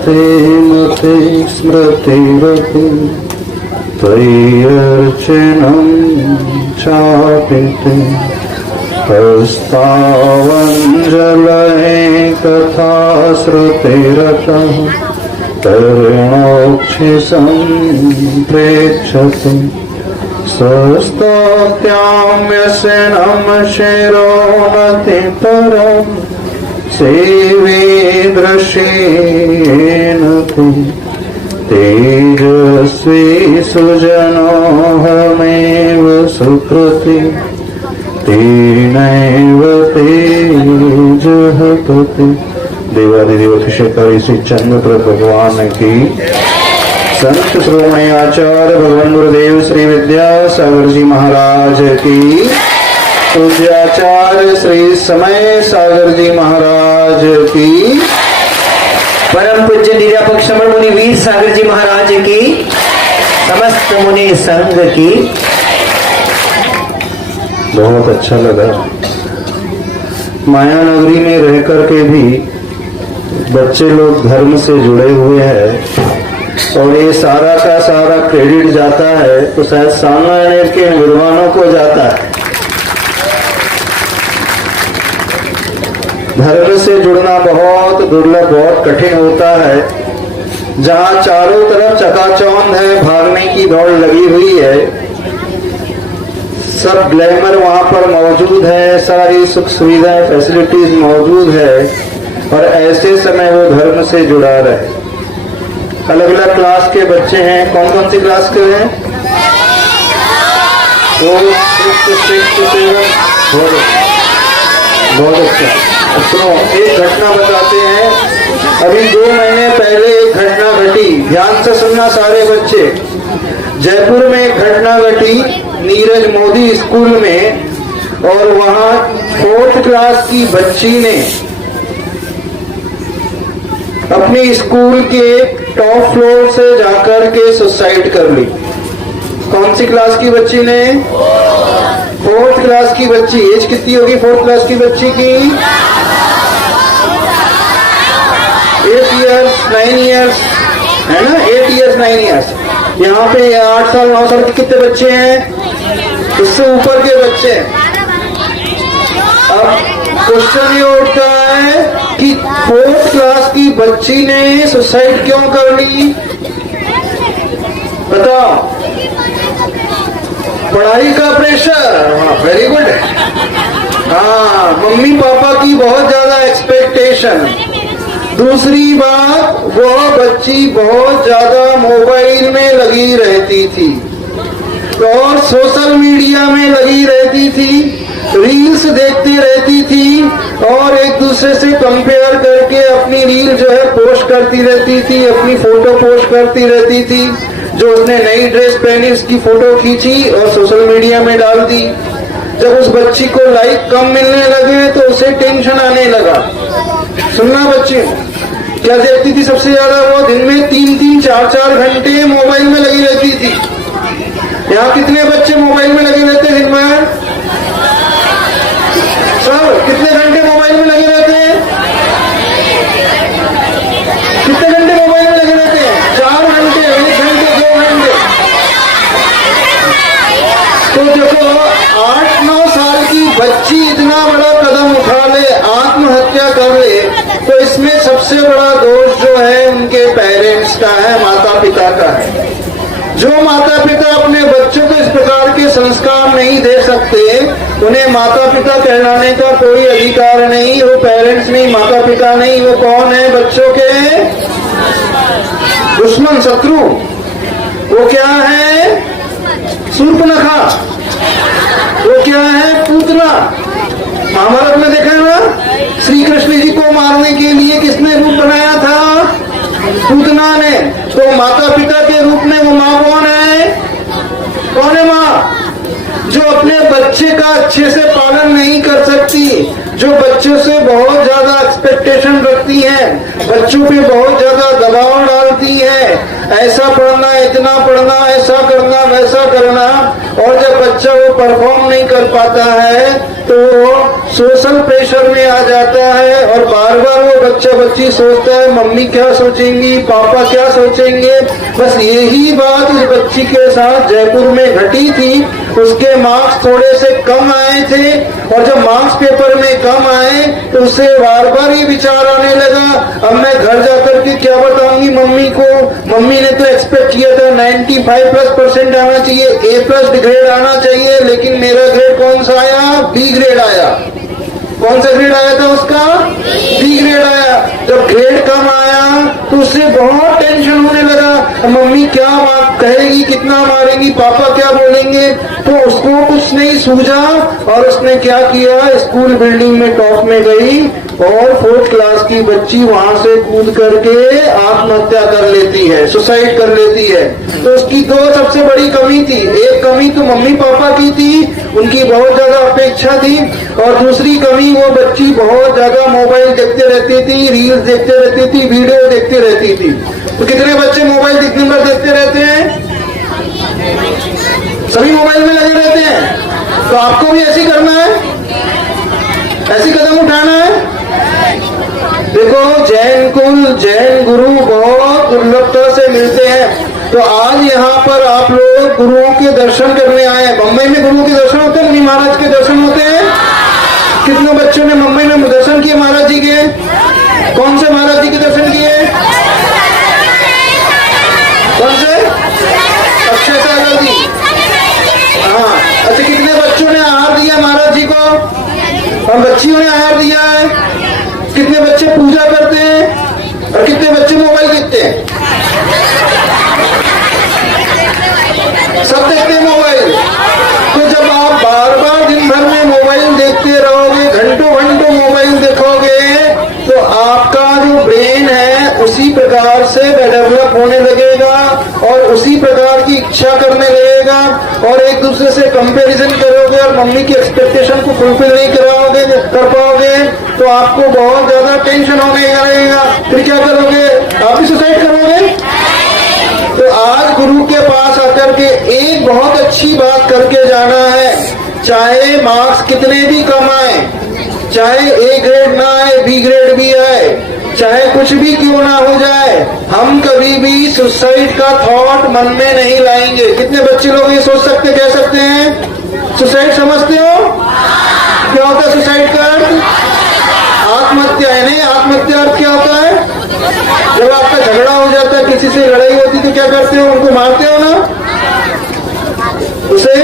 मते मते स्मृतिरपि त्वय्यर्चनं चापिते हस्तावञ्जलये कथा श्रुतिरतः तरुणोक्षिसम्प्रेक्षते स्वस्तोत्याम्यशनं शिरोमतितरम् सेवे दृश्येन तेजस्वी सुजनोऽहमेव सुकृति तेनैव तेजः कति। देवादिदेव अतिशयकारी श्री चंद्रप्रभ भगवान की, संत श्रोमणी आचार्य भगवान गुरुदेव श्री विद्यासागर जी महाराज की, पूज्याचार्य श्री समय सागर जी महाराज की, परम पूज्य निरापक श्रमण मुनि वीर सागर जी महाराज की, समस्त मुनि संघ की। बहुत अच्छा लगा। माया नगरी में रह करके भी बच्चे लोग धर्म से जुड़े हुए हैं और ये सारा का सारा क्रेडिट जाता है तो शायद सामान्य के विद्वानों को जाता है। धर्म से जुड़ना बहुत दुर्लभ, बहुत कठिन होता है। जहाँ चारों तरफ चकाचौंध है, भागने की दौड़ लगी हुई है, सब ग्लैमर वहाँ पर मौजूद है, सारी सुख सुविधाएं फैसिलिटीज मौजूद है और ऐसे समय वो धर्म से जुड़ा रहे। अलग अलग क्लास के बच्चे हैं। कौन कौन सी क्लास के हैं? बहुत अच्छा। सुनो, एक घटना बताते हैं। अभी 2 महीने पहले एक घटना घटी, ध्यान से सुनना सारे बच्चे। जयपुर में एक घटना घटी नीरज मोदी स्कूल में, और वहां 4th क्लास की बच्ची ने अपने स्कूल के टॉप फ्लोर से जाकर के सुसाइड कर ली। कौन सी क्लास की बच्ची ने? 4th क्लास की बच्ची। एज कितनी होगी 4th क्लास की बच्ची की? 8 years 9 years है ना, 8 years 9 years। यहाँ पे 8 साल 9 साल के कितने बच्चे हैं? उससे ऊपर के बच्चे। अब क्वेश्चन ये उठता है कि 4th क्लास की बच्ची ने सुसाइड क्यों कर ली? बताओ। पढ़ाई का प्रेशर। हाँ, वेरी गुड। हाँ, मम्मी पापा की बहुत ज्यादा एक्सपेक्टेशन। दूसरी बात, वह बच्ची बहुत ज्यादा मोबाइल में लगी रहती थी और सोशल मीडिया में लगी रहती थी, रील्स देखती रहती थी और एक दूसरे से कंपेयर करके अपनी रील जो है पोस्ट करती रहती थी, अपनी फोटो पोस्ट करती रहती थी। जो उसने नई ड्रेस पहनी उसकी फोटो खींची और सोशल मीडिया में डाल दी। जब उस बच्ची को लाइक कम मिलने लगे तो उसे टेंशन आने लगा। सुनना बच्चे, क्या देखती थी सबसे ज्यादा? वो दिन में 3-3 4-4 घंटे मोबाइल में लगी रहती थी। यहाँ कितने बच्चे मोबाइल में लगे रहते हैं दिन में? सब कितने घंटे मोबाइल में लगे रहते हैं? कितने घंटे मोबाइल में लगे रहते हैं? 4 घंटे, 1 घंटे, 2 घंटे। तो देखो, 8-9 साल की बच्ची इतना बड़ा कदम उठा ले, आत्महत्या कर ले, तो इसमें सबसे बड़ा दोष जो है उनके पेरेंट्स का है, माता पिता का है। जो माता पिता अपने बच्चों को इस प्रकार के संस्कार नहीं दे सकते, उन्हें माता पिता कहलाने का कोई अधिकार नहीं। वो पेरेंट्स नहीं, माता पिता नहीं, वो कौन है? बच्चों के दुश्मन, शत्रु। वो क्या है? शूर्पणखा। वो क्या है? पूतना। महाभारत में देखा है ना, श्री कृष्ण जी को मारने के लिए किसने रूप बनाया था? पूतना ने। तो माता पिता के रूप में वो माँ कौन है? कौन है माँ? जो अपने बच्चे का अच्छे से पालन नहीं कर सकती, जो बच्चों से बहुत ज्यादा एक्सपेक्टेशन रखती हैं, बच्चों पे बहुत ज्यादा दबाव डालती हैं, ऐसा पढ़ना, इतना पढ़ना, ऐसा करना, वैसा करना, और जब बच्चा वो परफॉर्म नहीं कर पाता है तो वो सोशल प्रेशर में आ जाता है और बार बार वो बच्चा बच्ची सोचता है मम्मी क्या सोचेंगी, पापा क्या सोचेंगे। बस यही बात उस बच्ची के साथ जयपुर में घटी थी। उसके मार्क्स थोड़े से कम आए थे और जब मार्क्स पेपर में कम आए तो उसे बार बार ये विचार आने लगा, अब मैं घर जाकर के क्या बताऊंगी मम्मी को, मम्मी ने तो एक्सपेक्ट किया था 95+ % आना चाहिए, A+ ग्रेड आना चाहिए, लेकिन मेरा ग्रेड कौन सा आया, B ग्रेड आया। कौन सा ग्रेड आया था उसका, B ग्रेड आया। जब ग्रेड कम आया तो उससे बहुत टेंशन होने लगा, मम्मी क्या कहेगी, कितना मारेंगी, पापा क्या बोलेंगे। तो उसको कुछ नहीं सूझा और उसने क्या किया, स्कूल बिल्डिंग में टॉप में गई और 4th क्लास की बच्ची वहां से कूद करके आत्महत्या कर लेती है, सुसाइड कर लेती है। तो उसकी दो सबसे बड़ी कमी थी, एक कमी तो मम्मी पापा की थी, उनकी बहुत ज्यादा अपेक्षा थी, और दूसरी कमी वो बच्ची बहुत ज्यादा मोबाइल देखते रहती थी, रील्स देखते रहती थी, वीडियो देखते रहती थी। तो कितने बच्चे मोबाइल दिन भर देखते रहते हैं, सभी मोबाइल में लगे रहते हैं। तो आपको भी ऐसी करना है, ऐसी कदम उठाना है। देखो जैन कुल, जैन गुरु बहुत दुर्लभता से मिलते हैं। तो आज यहाँ पर आप लोग गुरुओं के दर्शन करने आए। मुंबई में गुरुओं के दर्शन होते हैं, मुनि महाराज के दर्शन होते हैं। कितने बच्चों ने मुंबई में दर्शन किए महाराज जी के? कौन से महाराज जी के दर्शन किए? कौन से? अक्षय सागर जी। हाँ, अच्छा कितने बच्चों ने आहार दिया महाराज जी को? और बच्चियों ने आहार दिया है। कितने बच्चे पूजा करते हैं और कितने बच्चे मोबाइल देखते हैं? सब देखते हैं मोबाइल। तो जब आप बार बार दिन भर में मोबाइल देखते रहोगे, घंटों घंटों मोबाइल देखोगे, तो आपका जो ब्रेन है उसी प्रकार से डेवलप होने लगेगा और उसी प्रकार की इच्छा करने लगेगा और एक दूसरे से कंपैरिजन करोगे और मम्मी की एक्सपेक्टेशन को फुलफिल नहीं कर पाओगे तो आपको बहुत ज्यादा टेंशन होने लगेगा। फिर क्या करोगे? आप भी सुसाइड करोगे। तो आज गुरु के पास आकर के एक बहुत अच्छी बात करके जाना है, चाहे मार्क्स कितने भी कम आए, चाहे A ग्रेड ना आए, B ग्रेड भी आए, चाहे कुछ भी क्यों ना हो जाए, हम कभी भी सुसाइड का थॉट मन में नहीं लाएंगे। कितने बच्चे लोग ये सोच सकते, कह सकते हैं सुसाइड समझते हो? क्या होता है सुसाइड का अर्थ? आत्महत्या है। नहीं, आत्महत्या अर्थ क्या होता है? जब आपका झगड़ा हो जाता है, किसी से लड़ाई होती तो क्या करते हो? उनको मारते हो ना, उसे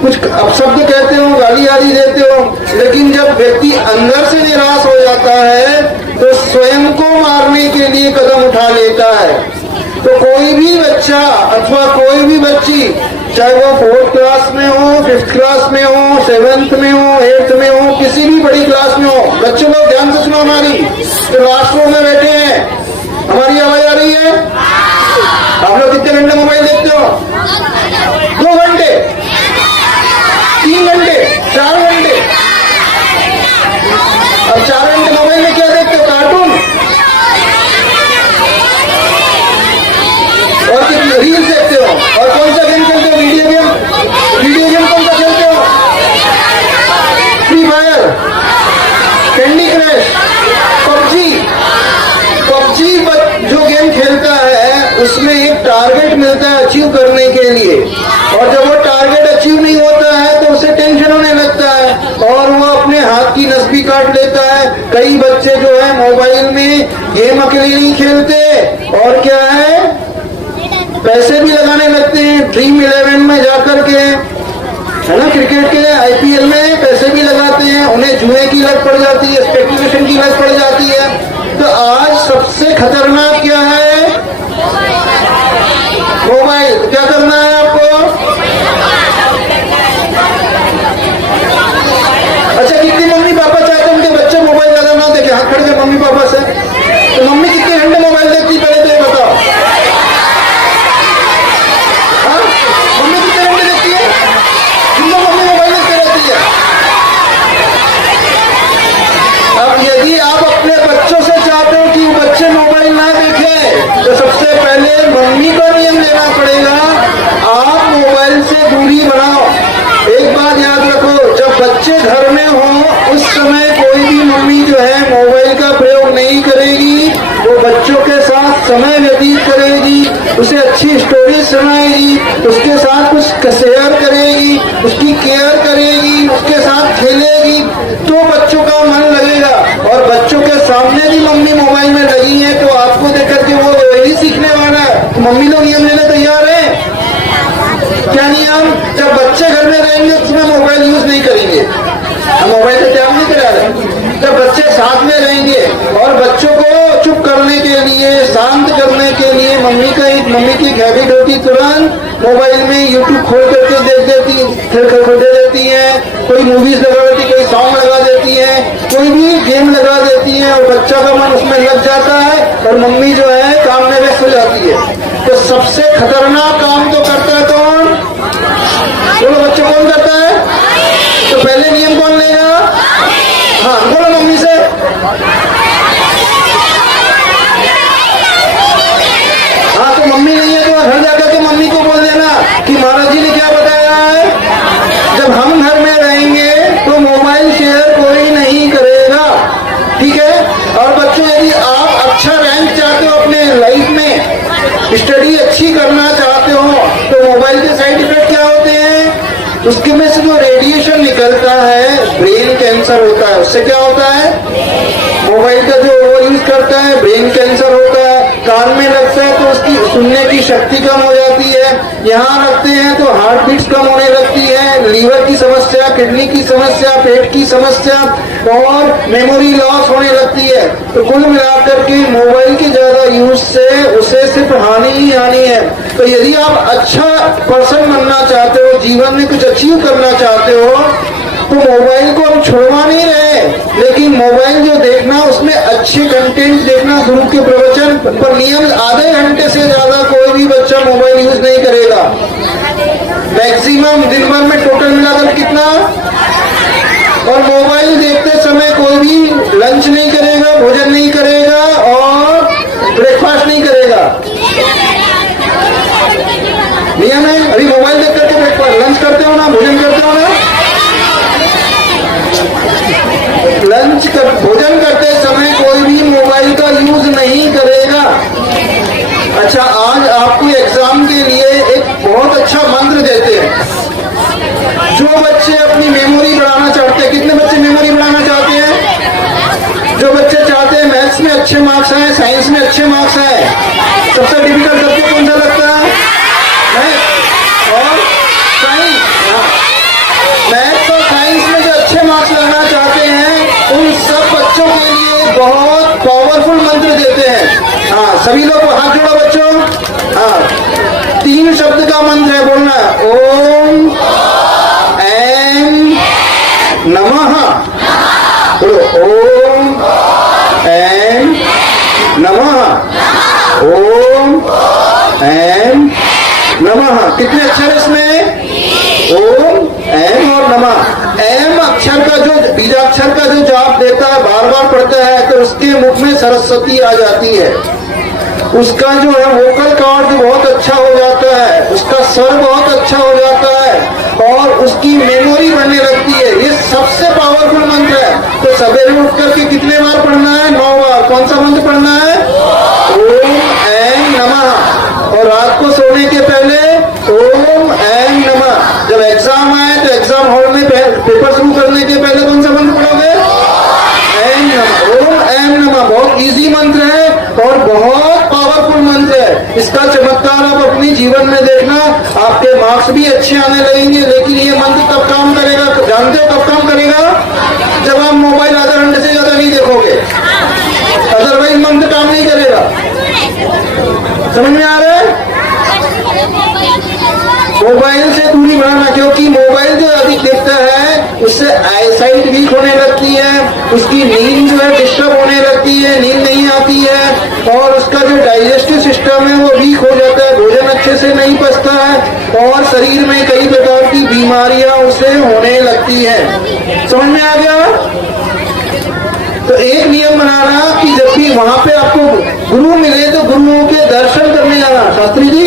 कुछ अपशब्द कहते हो, गाली आदि देते हो। लेकिन जब व्यक्ति अंदर से निराश हो जाता है तो स्वयं को मारने के लिए कदम उठा लेता है। तो कोई भी बच्चा अथवा कोई भी बच्ची, चाहे वो 4th क्लास में हो, 5th क्लास में हो, 7th में हो, 8th में हो, किसी भी बड़ी क्लास में हो, बच्चों लोग ध्यान से सुनो हमारी, तो लास्ट रो में बैठे हैं, हमारी आवाज आ रही है? आप लोग कितने घंटे मोबाइल देखते हो? 2 घंटे, 3 घंटे, 4 घंटे। अब 4 घंटे मोबाइल में क्या देखते हो? कार्टून और कितनी रील्स देखते हो। और कौन सा गेम खेलते हो? Video game. वीडियो गेम कौन सा खेलते हो? Free fire, candy crush, PUBG. PUBG जो गेम खेलता है उसमें एक टारगेट मिलता है अचीव करने के लिए, और जब वो टारगेट अचीव नहीं होता है तो उसे टेंशन होने लगता है और वो अपने हाथ की नस भी काट लेता है। कई बच्चे जो है मोबाइल में गेम अकेले नहीं खेलते और क्या है, पैसे भी लगाने लगते हैं ड्रीम 11 में जाकर के, है ना, क्रिकेट के IPL में पैसे भी लगाते हैं। उन्हें जुए की लत पड़ जाती है, स्पेकुलेशन की लत पड़ जाती है। तो आज सबसे खतरनाक क्या है? मोबाइल। क्या करना है आपको? अच्छा, कितने मम्मी पापा चाहते हैं उनके बच्चे मोबाइल ज्यादा ना देखे? हाथ खड़े मम्मी पापा से। तो मम्मी कितने घंटे मोबाइल देखती पहले तो ये बताओ? हाँ, मम्मी कितने घंटे देखती है? कितना मम्मी मोबाइल देखते रहती है? मोबाइल ना देखे तो सबसे पहले मम्मी का नियम लेना पड़ेगा, आप मोबाइल से दूरी बनाओ। एक बात याद रखो, जब बच्चे घर में हो उस समय कोई भी मम्मी जो है मोबाइल का प्रयोग नहीं करेगी, वो बच्चों के साथ समय व्यतीत करेगी, उसे अच्छी स्टोरी सुनाएगी, उसके साथ कुछ शेयर करेगी, उसकी केयर करेगी, उसके साथ खेलेगी, तो बच्चों का मन लगेगा। और बच्चों के सामने भी मम्मी मोबाइल में लगी है तो आपको देख करके वो वही सीखने वाला है। मम्मी लोग नियम लेने तैयार है? क्या नियम? जब बच्चे घर में रहेंगे उसमें मोबाइल यूज नहीं करेंगे, हम मोबाइल से त्याग नहीं करा रहे। जब बच्चे साथ में रहेंगे और बच्चों को चुप करने के लिए, शांत करने के लिए मम्मी की हैबिट होती, तुरंत मोबाइल में यूट्यूब खोल करके देख देती, फिर दे देती है, कोई मूवीज लगा देती, कोई सॉन्ग लगा देती है, कोई भी गेम लगा देती है और बच्चा का मन उसमें लग जाता है और मम्मी जो है काम में व्यस्त हो जाती है। तो सबसे खतरनाक काम तो करता है कौन? बोलो बच्चे, कौन करता है? तो पहले नियम कौन लेगा? हाँ बोलो मम्मी से। हाँ तो मम्मी नहीं है तो घर जाकर के मम्मी को बोल देना कि महाराज जी ने क्या बताया है, जब हम घर में रहेंगे तो मोबाइल शेयर कोई नहीं करेगा, ठीक है? और बच्चों, यदि आप अच्छा रैंक चाहते हो अपने लाइफ में, स्टडी अच्छी करना चाहते हो, तो मोबाइल के साइड इफेक्ट क्या होते हैं? उसके में से जो रेडिएशन निकलता है ब्रेन कैंसर होता है। उससे क्या होता है? मोबाइल का जो ओवर यूज करता है ब्रेन कैंसर होता है, कान में लगता है तो उसकी सुनने की शक्ति कम हो जाती है, यहाँ रखते हैं तो हार्ट बीट्स कम होने लगती है, लीवर की समस्या, किडनी की समस्या, पेट की समस्या और मेमोरी लॉस होने लगती है। तो कुल मिलाकर के मोबाइल के ज्यादा यूज से उसे सिर्फ हानि ही हानि है। तो यदि आप अच्छा पर्सन बनना चाहते हो, जीवन में कुछ अचीव करना चाहते हो, तो मोबाइल को हम छोड़वा नहीं रहे, लेकिन मोबाइल जो देखना उसमें अच्छे कंटेंट देखना, गुरु के प्रवचन पर नियम, आधे घंटे से ज्यादा कोई भी बच्चा मोबाइल यूज नहीं करेगा। मैक्सिमम दिन भर में टोटल मिलाकर कितना? और मोबाइल देखते समय कोई भी लंच नहीं करेगा, भोजन नहीं करेगा और ब्रेकफास्ट नहीं करेगा। नियम है। अभी मोबाइल देख करके ब्रेकफास्ट, लंच करते हो ना, भोजन करते हो ना? भोजन करते समय कोई भी मोबाइल का यूज नहीं करेगा। अच्छा, आज आपको एग्जाम के लिए एक बहुत अच्छा मंत्र देते हैं। जो बच्चे अपनी मेमोरी बढ़ाना चाहते हैं, कितने बच्चे मेमोरी बढ़ाना चाहते हैं? जो बच्चे चाहते हैं मैथ्स में अच्छे मार्क्स आए, साइंस में अच्छे मार्क्स आए, सबसे डिफिकल्ट सब्जेक्ट कौन सा लगता है? मैथ्स और साइंस। मैथ्स और साइंस में जो अच्छे मार्क्स लाना चाहते हैं उन सब बच्चों के लिए बहुत पावरफुल मंत्र देते हैं। हाँ, सभी लोग हाथ जोड़ो बच्चों। हाँ, 3 शब्द का मंत्र है, बोलना है ओम ऐं नमः। बोलो ओम ऐं नमः, ओम ऐं नमः। कितने अक्षर इसमें? ओम ऐं और नमः। ऐं अक्षर का जो बीजाक्षर का जो जाप देता है, बार बार पढ़ता है, तो उसके मुख में सरस्वती आ जाती है। उसका जो है वोकल कॉर्ड बहुत अच्छा हो जाता है, उसका स्वर बहुत अच्छा हो जाता है और उसकी मेमोरी बनने लगती है। ये सबसे पावरफुल मंत्र है। तो सवेरे उठ करके कितने बार पढ़ना है? 9 बार। कौन सा मंत्र पढ़ना है? ओम ऐं नमः। और रात को सोने के पहले ओम ऐं नमः। जब एग्जाम आए तो एग्जाम हॉल में पेपर शुरू करने के पहले कौन सा मंत्र पढ़ोगे? ऐं नमः। ओम ऐं नमः बहुत इजी मंत्र है और बहुत पावरफुल मंत्र है। इसका चमत्कार आप अपनी जीवन में देखना, आपके मार्क्स भी अच्छे आने लगेंगे। लेकिन ये मंत्र तब काम करेगा, जानते हो कब काम करेगा? जब आप मोबाइल आधा घंटे से ज्यादा नहीं देखोगे, अदरवाइज मंत्र काम नहीं करेगा। समझ में आ रहा है? मोबाइल से दूरी बनाना, क्योंकि मोबाइल जो अधिक देखता है उससे आईसाइट वीक होने लगती है, उसकी नींद जो है डिस्टर्ब होने लगती है, नींद नहीं आती है और उसका जो डाइजेस्टिव सिस्टम है वो वीक हो जाता है, भोजन अच्छे से नहीं पचता है और शरीर में कई प्रकार की बीमारियां उसे होने लगती है। समझ में आ गया? तो एक नियम बनाना कि जब भी वहां पे आपको गुरु मिले तो गुरुओं के दर्शन करने जाना। शास्त्री जी,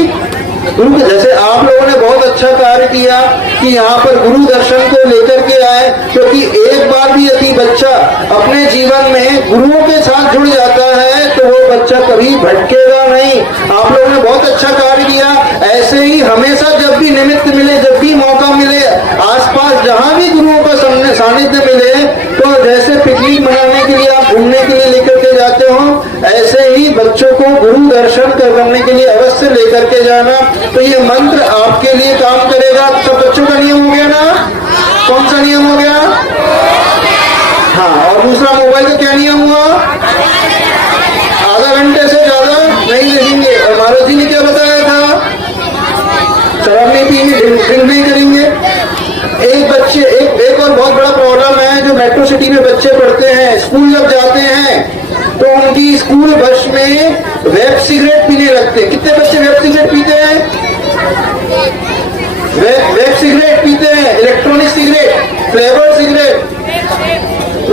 गुरु के जैसे आप लोगों ने बहुत अच्छा कार्य किया कि यहाँ पर गुरु दर्शन को लेकर के आए, क्योंकि एक बार भी यदि बच्चा अपने जीवन में गुरुओं के साथ जुड़ जाता है तो वो बच्चा कभी भटकेगा नहीं। आप लोगों ने बहुत अच्छा कार्य किया। ऐसे ही हमेशा जब भी निमित्त मिले, जब भी मौका मिले, आसपास जहां भी गुरुओं का सानिध्य मिले, तो जैसे पिकनिक मनाने के लिए आप घूमने के लिए लेकर के जाते हो, ऐसे ही बच्चों को गुरु दर्शन करने के लिए अवश्य लेकर के जाना। तो ये मंत्र आपके लिए काम करेगा। सब बच्चों का नियम हो गया ना? कौन सा नियम हो गया? हाँ, और दूसरा मोबाइल का क्या नियम हुआ? आधा घंटे से ज्यादा नहीं देखेंगे। और महाराज जी ने क्या बताया था? शराब नहीं पीएंगे, ड्रिंक नहीं करेंगे। एक बच्चे एक और बहुत बड़ा प्रॉब्लम है, जो मेट्रो सिटी में बच्चे पढ़ते हैं, स्कूल जब जाते हैं तो उनकी स्कूल बस में वेब सिगरेट पीने लगते हैं। कितने बच्चे वेब सिगरेट पीते हैं? वेब सिगरेट पीते हैं, electronic cigarette, flavour cigarette,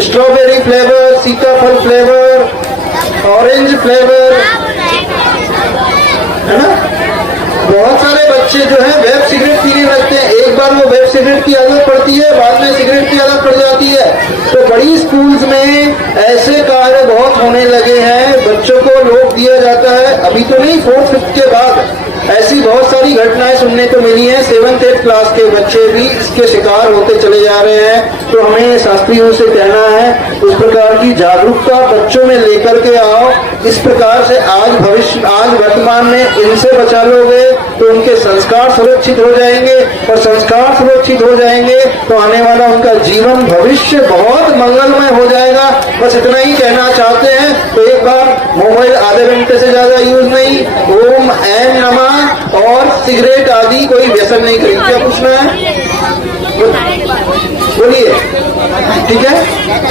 strawberry flavour, सीताफल फ्लेवर, ऑरेंज फ्लेवर, है ना? बहुत सारे बच्चे जो है वेब सिगरेट पीने लगते हैं। एक बार वो वेब सिगरेट की आदत पड़ती है, बाद में सिगरेट की आदत पड़ जाती है। तो बड़ी स्कूल्स में ऐसे कार्य बहुत होने लगे हैं, बच्चों को रोक दिया जाता है। अभी तो नहीं, 4th 5th के बाद ऐसी बहुत सारी घटनाएं सुनने को मिली हैं। 7th 8th क्लास के बच्चे भी इसके शिकार होते चले जा रहे हैं। तो हमें शास्त्रियों से कहना है, उस प्रकार की जागरूकता बच्चों में लेकर के आओ। इस प्रकार से आज वर्तमान में इनसे बचा लोगे तो उनके संस्कार सुरक्षित हो जाएंगे, और संस्कार सुरक्षित हो जाएंगे तो आने वाला उनका जीवन भविष्य बहुत मंगलमय हो जाएगा। बस इतना ही कहना चाहते हैं। तो एक बार मोबाइल आधे घंटे से ज्यादा यूज नहीं, ओम ऐं नमः, और सिगरेट आदि कोई व्यसन नहीं करेंगे। क्या पूछना है? बोलिए। ठीक है,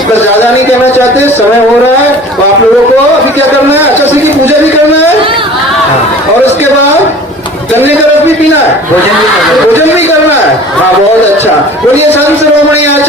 बस ज्यादा नहीं कहना चाहते, समय हो रहा है। तो आप लोगों को अभी क्या करना है? अच्छा सी की पूजा भी करना है, और उसके बाद गन्ने का रस भी पीना है, भोजन भी करना है। हाँ, बहुत अच्छा। बोलिए संत शिरोमणि आचार्य